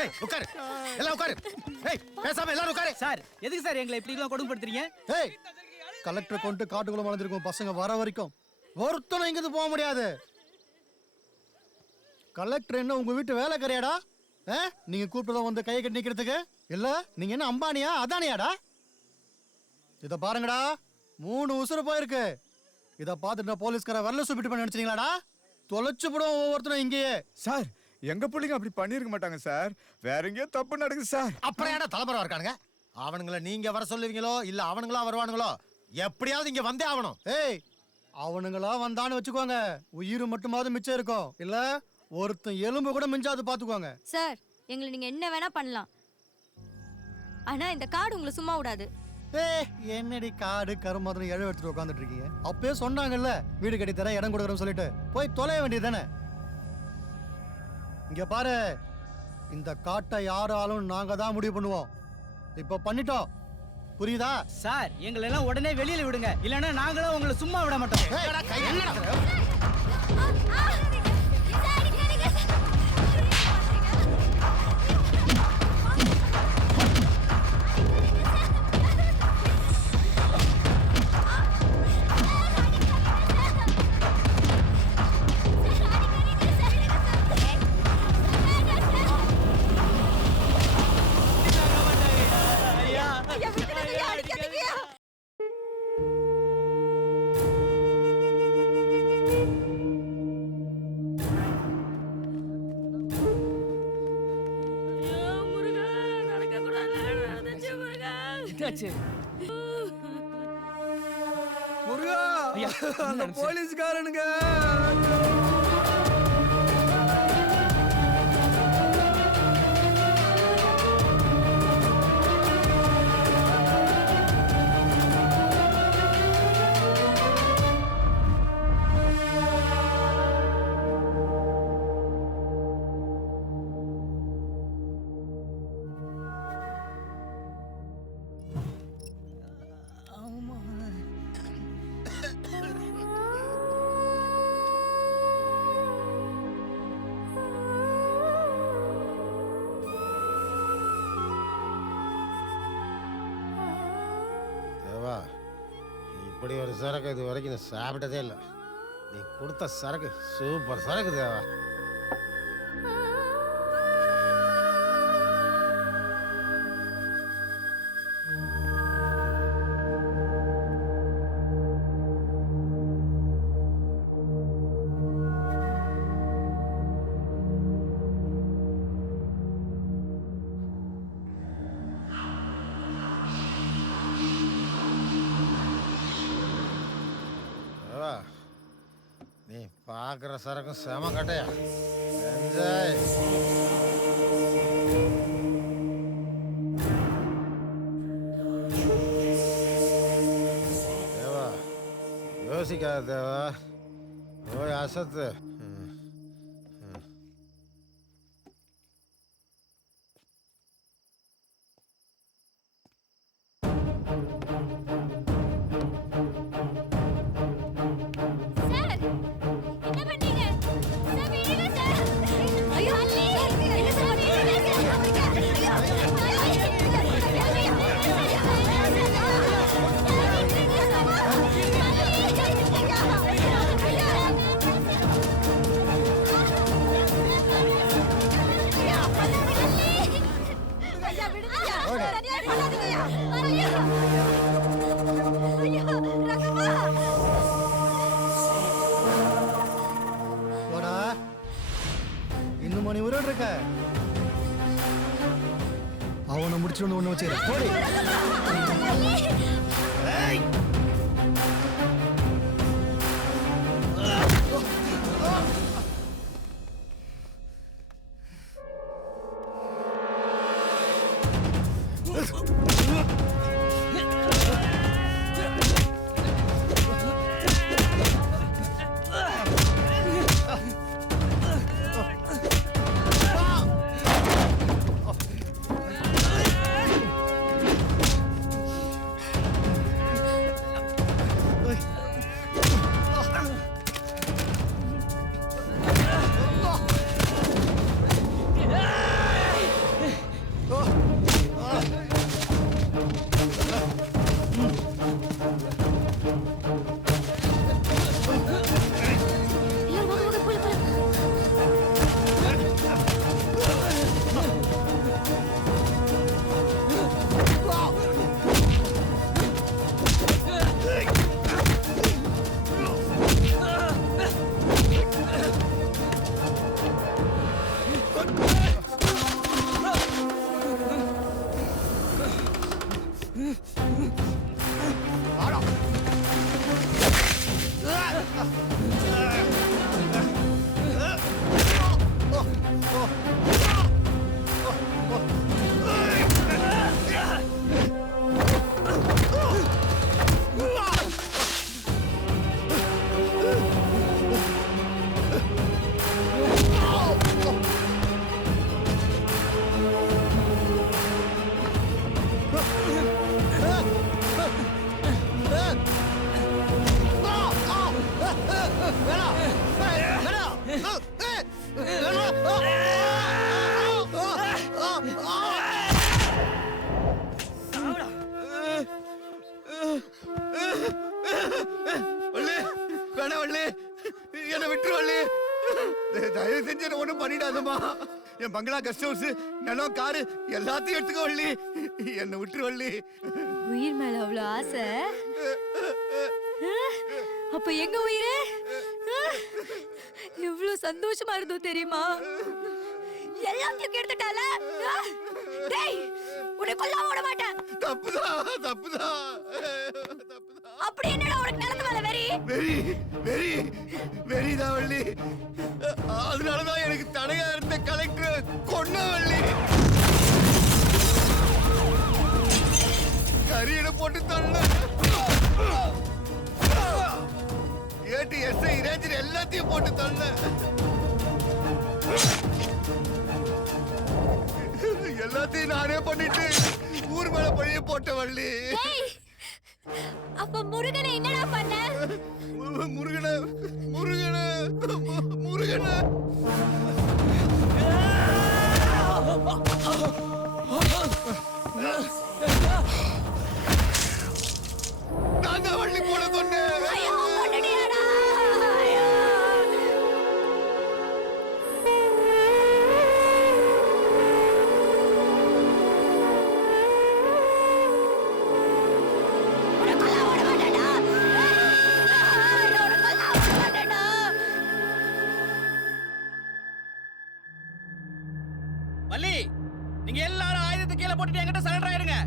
ஏய் உட்காரு, எல்லாம் உட்காரு. ஏய் பேசாம எல்லாரும் உட்காரு. சார் எதுக்கு சார் எங்களை இப்படி எல்லாம் கொடுமைப்படுத்துறீங்க? ஏய் கலெக்டர் கொண்டு காட்டுக்குள்ள வளர்ந்துருக்கும் பசங்க வர வரைக்கும் ஒருத்தனும் இங்கிருந்து போக முடியாது. கலெக்டர் என்ன உங்க வீட்டு வேலை கரையாடா? நீங்க கூப்பிட்டு வந்து கையை கட்டி நிக்கிறதுக்கு இல்ல? நீங்க என்ன அம்பானியா அதானியாடா? இத பாருங்கடா, 3 உசுறு போயிருக்கு. இத பார்த்துட்டு போலீஸ்கார வரல சுப்பிட்டு பண்ண நினைச்சீங்களாடா? தொலைச்சு போடுவோம் ஒவ்வொருத்தரும் இங்கேயே. சார் எங்க பிள்ளைங்க அப்படி பண்ணிருக்க மாட்டாங்க சார். வேற எங்கேயோ தப்பு நடக்குது சார். அப்புறம் ஏடா தலைமுறை இருக்கானுங்க? அவனுங்களை நீங்க வர சொல்லுவீங்களோ இல்ல அவனுங்களா வருவானுங்களோ? எப்படியாவது இங்க வந்தே ஆகணும். ஏய் அவனுங்களா வந்தான்னு வச்சுக்கோங்க, உயிர் மட்டுமாவது மிச்சம் இருக்கும். இல்ல ஒருத்தன் எலும்பு கூட மிஞ்சாது பாத்துக்கோங்க. சார் எங்களை நீங்க என்ன வேணா பண்ணலாம், ஆனா இந்த காடு உங்களை சும்மா விடாது. என்னடி காடு கருமாதிரி இழவு எடுத்துட்டு உட்காந்துட்டு இருக்கீங்க? அப்பயே சொன்னாங்கல்ல வீடு கட்டி தர இடம் கொடுக்குறோம்னு சொல்லிட்டு போய் தொலைய வேண்டியது தானே. இங்க பாரு, இந்த காட்டை யாராலும் நாங்க தான் முடிவு பண்ணுவோம். இப்ப பண்ணிட்டோம், புரியுதா? சார் எங்களை எல்லாம் உடனே வெளியில விடுங்க, இல்லன்னா நாங்களும் உங்களை சும்மா விட மாட்டோம். முருகா, அந்த போலீஸ்காரனுங்க இப்படி ஒரு சரக்கு இது வரைக்கும் நான் சாப்பிட்டதே இல்லை. நீ கொடுத்த சரக்கு சூப்பர் சரக்கு தேவா. நீ பார்க்குற சரக்கும் செம கட்டையா. என்ஜாய். தேவா யோசிக்காத தேவா, போய் அசத்து. இன்னும் மணி உருட்டு இருக்க, அவனை முடிச்சு ஒண்ணு வச்சுக்கிறேன். என் பங்களா கெஸ்ட் ஹவுஸ் நிலம் காரு எல்லாத்தையும் எடுத்துக்க வள்ளி. என்னை விட்டுரு வள்ளி. உயிர் மேல அவ்வளவு ஆசை. அப்ப எங்க உயிரே எவ்வளவு சந்தோஷமா இருந்தோம் தெரியுமா? எல்லாத்தையும் கெடுத்துட்டால. டேய், உன்னை கொல்லாம விட மாட்டேன். தப்புதான் தப்புதான். அப்படி என்னடா உனக்கு நிலத்து மேல வெறி? வெறி வெறி வெறிதான் வள்ளி. அதனாலதான் எனக்கு தடையா இருந்த கலெக்டர் கொன்ன வள்ளி. கரியட போட்டு தள்ள ஏடி எஸ்ஐ ரேஞ்சர் எல்லாத்தையும் போட்டு தள்ள. எல்லாத்தையும் நானே பண்ணிட்டு ஊர் மேல பழிய போட்ட வள்ளி. அப்ப முருகனை என்னடா பண்ண? முருகன முருகன முருகன நான் தான் வள்ளி போட சொன்னேன். ஐயோ, கொன்னுட்டியாடா. ஐயோ. உன்னை கொல்லாம விட மாட்டேன்டா. உன்னை கொல்லாம விட மாட்டேன்டா. வள்ளி, நீங்க எல்லாரும் ஆயுதத்தை கீழே போட்டுட்டு என்கிட்ட சரண்டர் ஆயிருங்க.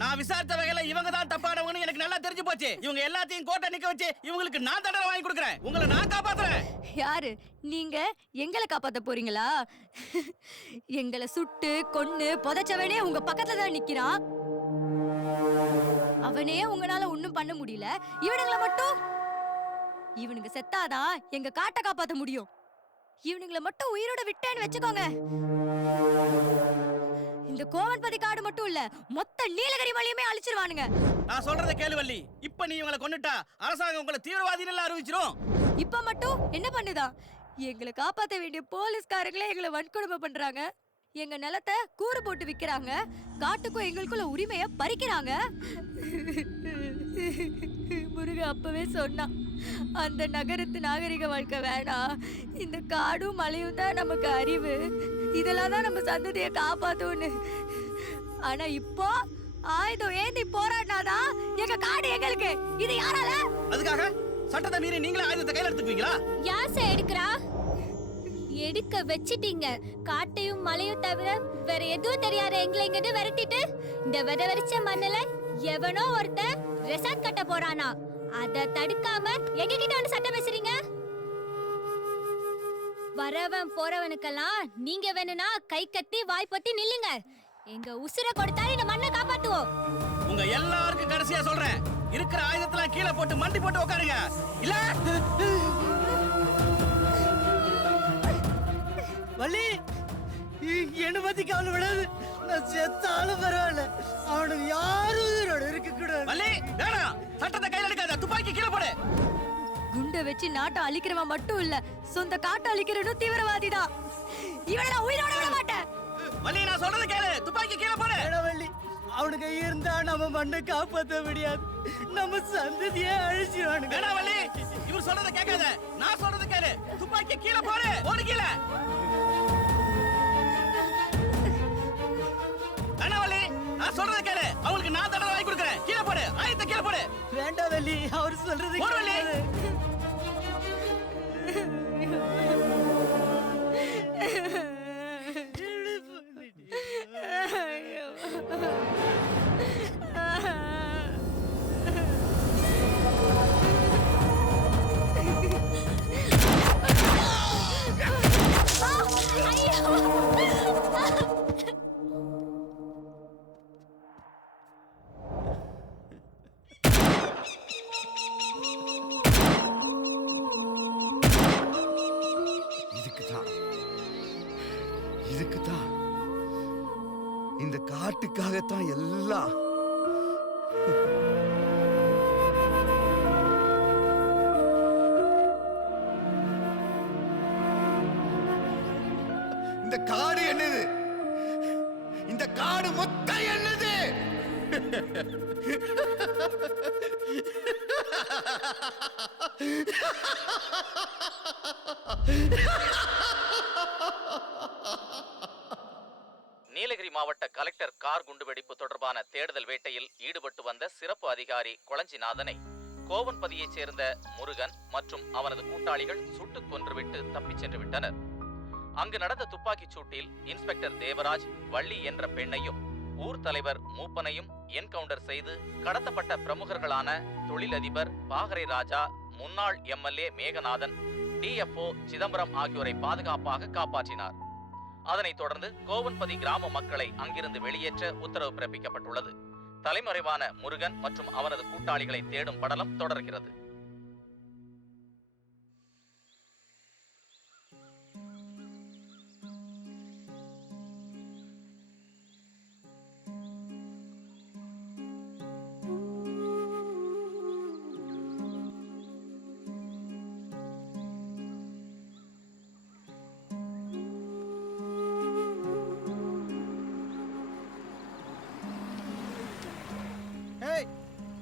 நான் விசாரித்த வகையில இவங்க தான் தப்பானவங்கன்னு எனக்கு நல்லா தெரிஞ்சு போச்சு. இவங்க எல்லாத்தையும் கோர்ட்ட நிக்க வச்சு இவங்களுக்கு நான் தண்டனை வாங்கி கொடுக்கறேன். உங்களை நான் காப்பாத்துறேன். யாரு நீங்க? எங்களை காப்பாத்த போறீங்களா? எங்களை சுட்டு கொன்னு புதைச்சவனே உங்க பக்கத்துல தான் நிக்கிறான். அவனே உங்களால ஒண்ணும் பண்ண முடியல. இவனுங்களை மட்டும் இவனுங்க செத்தாதான் எங்க காட்டை காப்பாத்த முடியும். இவனுங்களை மட்டும் உயிரோட விட்டேன்னு வச்சுக்கோங்க, இந்த கோவன்பதி காடு மட்டும் இல்ல, மொத்த நீலகிரி மலையுமே அழிச்சிருவானுங்க. நான் சொல்றத கேளு வள்ளி. இப்ப நீ இவங்களை கொன்னுட்டா அரசாங்கம் உங்களை தீவிரவாதின்னு எல்லாம் அறிவிச்சிரும். இப்ப மட்டும் என்ன பண்ணுதா? எங்களை காப்பாத்த வேண்டிய போலீஸ்காரங்களே எங்களை வன்கொடுமை பண்றாங்க. எங்க நிலத்தை கூறு போட்டு விக்கிறாங்க. காட்டுக்கும் எங்களுக்குள்ள உரிமைய பறிக்கிறாங்க. முருக அப்பவே சொன்னான், அந்த நகரத்து நாகரிக வாழ்க்கை வேணாம், இந்த காடும் மலையும் தான் நமக்கு அறிவு, இதெல்லாம் தான் நம்ம சந்ததியை காப்பாத்தும்னு. ஆனா இப்போ ஆயுதம் ஏந்தி போராடினாதான் எங்க காடு எங்களுக்கு. இது யாரால? அதுக்காக சட்டத்தை மீறி நீங்களே ஆயுதத்தை கையில எடுத்துக்குவீங்களா? யாச எடுக்கிறா? எடுக்க வச்சிட்டீங்க. காட்டையும் மலையும் தவிர வேற எதுவும் தெரியாத எங்களை இங்கிட்டு விரட்டிட்டு இந்த வெறிச்ச மண்ணுல எவனோ ஒருத்தன் ரெசார்ட் கட்ட போறானா, அத தடுக்காம எங்க கிட்ட வந்து சட்டம் பேசுறீங்க? வரவன் போறவனுக்கெல்லாம் நீங்க வேணும்னா கை கத்தி வாய் பத்தி நில்லுங்க. எங்க உசுரை கொடுத்தாலும் இந்த மண்ணை காப்பாத்துவோம். உங்க எல்லாருக்கும் கடைசியா சொல்றேன், இருக்கிற ஆயுதத்தெல்லாம் கீழே போட்டு மண்டி போட்டு உட்காருங்க. இல்ல வள்ளி, என்ன பத்தி கவலை விடாது. நான் செத்தாலும் பரவாயில்ல, அவனுக்கு யாரும் உயிரோட இருக்க கூடாது. வள்ளி வேணாம், சட்டத்தை கையில எடுக்காத, துப்பாக்கி கீழே போடு. குண்டை வச்சு நாட்டை அழிக்கிறவன் மட்டும் இல்ல, சொந்த காட்டை அழிக்கிறவனும் தீவிரவாதி தான். இவனை நான் உயிரோட விட மாட்டேன். வள்ளி நான் சொல்றத கேளு, துப்பாக்கி கீழே போடு. வேணா வள்ளி, அவனுக்கு இருந்தா நம்ம மண்ணை காப்பாற்ற முடியாது, நம்ம சந்ததியே அழிச்சிருவானுங்க. வேணா வள்ளி, இவர் சொல்றத கேட்காத, நான் சொல்றத கேளு, துப்பாக்கி கீழே போடு, போடு கீழே. வேணா வள்ளி, நான் சொல்றத கேளு, அவங்களுக்கு நான் தண்டனை வாங்கி கொடுக்கறேன். கீழே போடு, ஆயுதத்தை கீழே போடு. வேண்டாம் வள்ளி, அவர் சொல்றது போடு வள்ளி. இதுக்குதான் இந்த காட்டுக்காகத்தான் எல்லாம். இந்த காடு என்னது? இந்த காடு மொத்தம் என்னது? நீலகிரி மாவட்ட கலெக்டர் கார் குண்டுவெடிப்பு தொடர்பான தேடுதல் வேட்டையில் ஈடுபட்டு வந்த சிறப்பு அதிகாரி கொளஞ்சிநாதனை கோவன்பதியைச் சேர்ந்த முருகன் மற்றும் அவனது கூட்டாளிகள் சுட்டுக் கொன்றுவிட்டு தப்பிச் சென்று விட்டனர். அங்கு நடந்த துப்பாக்கிச் சூட்டில் இன்ஸ்பெக்டர் தேவராஜ், வள்ளி என்ற பெண்ணையும் ஊர் தலைவர் மூப்பனையும் என்கவுண்டர் செய்து கடத்தப்பட்ட பிரமுகர்களான தொழிலதிபர் பாகரை ராஜா, முன்னாள் எம்எல்ஏ மேகநாதன், டிஎஃப்ஓ சிதம்பரம் ஆகியோரை பாதுகாப்பாக காப்பாற்றினார். அதனைத் தொடர்ந்து கோவன்பதி கிராம மக்களை அங்கிருந்து வெளியேற்ற உத்தரவு பிறப்பிக்கப்பட்டுள்ளது. தலைமறைவான முருகன் மற்றும் அவனது கூட்டாளிகளை தேடும் படலம் தொடர்கிறது.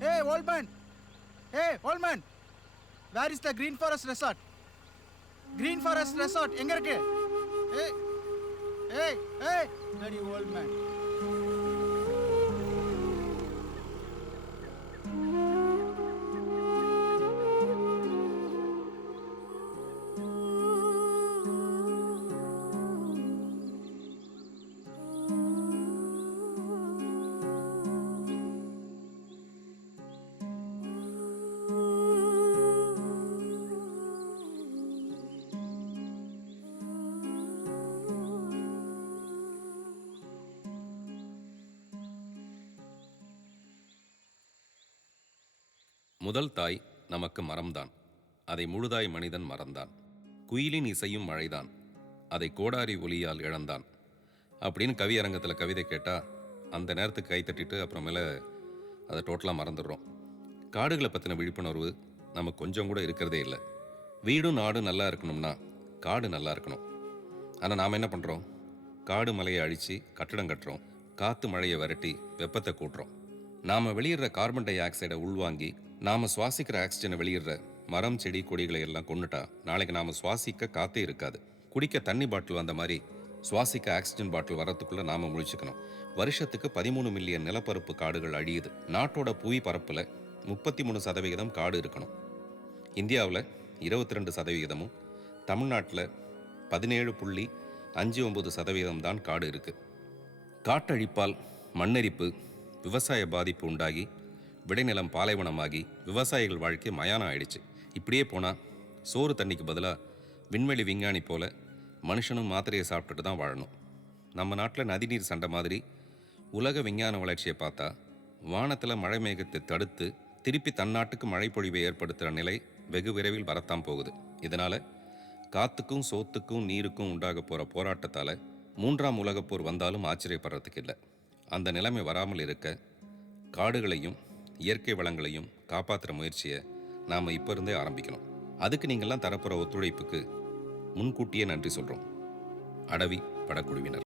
Hey, old man! Hey, old man! Where is the Green Forest Resort? Green Forest Resort, எங்க இருக்கு? Hey, bloody old man. முதல் தாய் நமக்கு மரம்தான், அதை முழுதாய் மனிதன் மறந்தான். குயிலின் இசையும் மழைதான், அதை கோடாரி ஒலியால் இழந்தான் அப்படின்னு கவியரங்கத்தில் கவிதை கேட்டால் அந்த நேரத்துக்கு கை தட்டிட்டு அப்புறமேல அதை டோட்டலாக மறந்துடுறோம். காடுகளை பற்றின விழிப்புணர்வு நமக்கு கொஞ்சம் கூட இருக்கிறதே இல்லை. வீடும் நாடும் நல்லா இருக்கணும்னா காடு நல்லா இருக்கணும். ஆனால் நாம் என்ன பண்ணுறோம்? காடு மலையை அழித்து கட்டடம் கட்டுறோம், காற்று மழையை விரட்டி வெப்பத்தை கூட்டுறோம். நாம் வெளியிடுற கார்பன் டை ஆக்சைடை உள்வாங்கி நாம் சுவாசிக்கிற ஆக்சிஜனை வெளியிடுற மரம் செடி கொடிகளை எல்லாம் கொண்டுட்டா நாளைக்கு நாம் சுவாசிக்க காற்றே இருக்காது. குடிக்க தண்ணி பாட்டில் வந்த மாதிரி சுவாசிக்க ஆக்சிஜன் பாட்டில் வரத்துக்குள்ளே நாம் முழிச்சுக்கணும். வருஷத்துக்கு 13 மில்லியன் நிலப்பரப்பு காடுகள் அழியுது. நாட்டோட புவி பரப்பில் 33% காடு இருக்கணும். இந்தியாவில் 22%, தமிழ்நாட்டில் 17.59% தான் காடு இருக்குது. காட்டழிப்பால் மண்ணெரிப்பு, விவசாய பாதிப்பு உண்டாகி விளைநிலம் பாலைவனமாகி விவசாயிகள் வாழ்க்கை மயானம் ஆயிடுச்சு. இப்படியே போனால் சோறு தண்ணிக்கு பதிலாக விண்வெளி விஞ்ஞானி போல மனுஷனும் மாத்திரையை சாப்பிட்டுட்டு தான் வாழணும். நம்ம நாட்டில் நதிநீர் சண்டை மாதிரி உலக விஞ்ஞான வளர்ச்சியை பார்த்தா வானத்தில் மழை மேகத்தை தடுத்து திருப்பி தன்னாட்டுக்கு மழை பொழிவை ஏற்படுத்துகிற நிலை வெகு விரைவில் வரத்தான் போகுது. இதனால் காத்துக்கும் சோத்துக்கும் நீருக்கும் உண்டாக போகிற போராட்டத்தால் 3ஆம் உலகப்போர் வந்தாலும் ஆச்சரியப்படுறதுக்கு இல்லை. அந்த நிலைமை வராமல் இருக்க காடுகளையும் இயற்கை வளங்களையும் காப்பாற்றுற முயற்சியை நாம் இப்போ இருந்தே ஆரம்பிக்கணும். அதுக்கு நீங்கள்லாம் தரப்போகிற ஒத்துழைப்புக்கு முன்கூட்டியே நன்றி சொல்கிறோம். அடவி படக்குழுவினர்.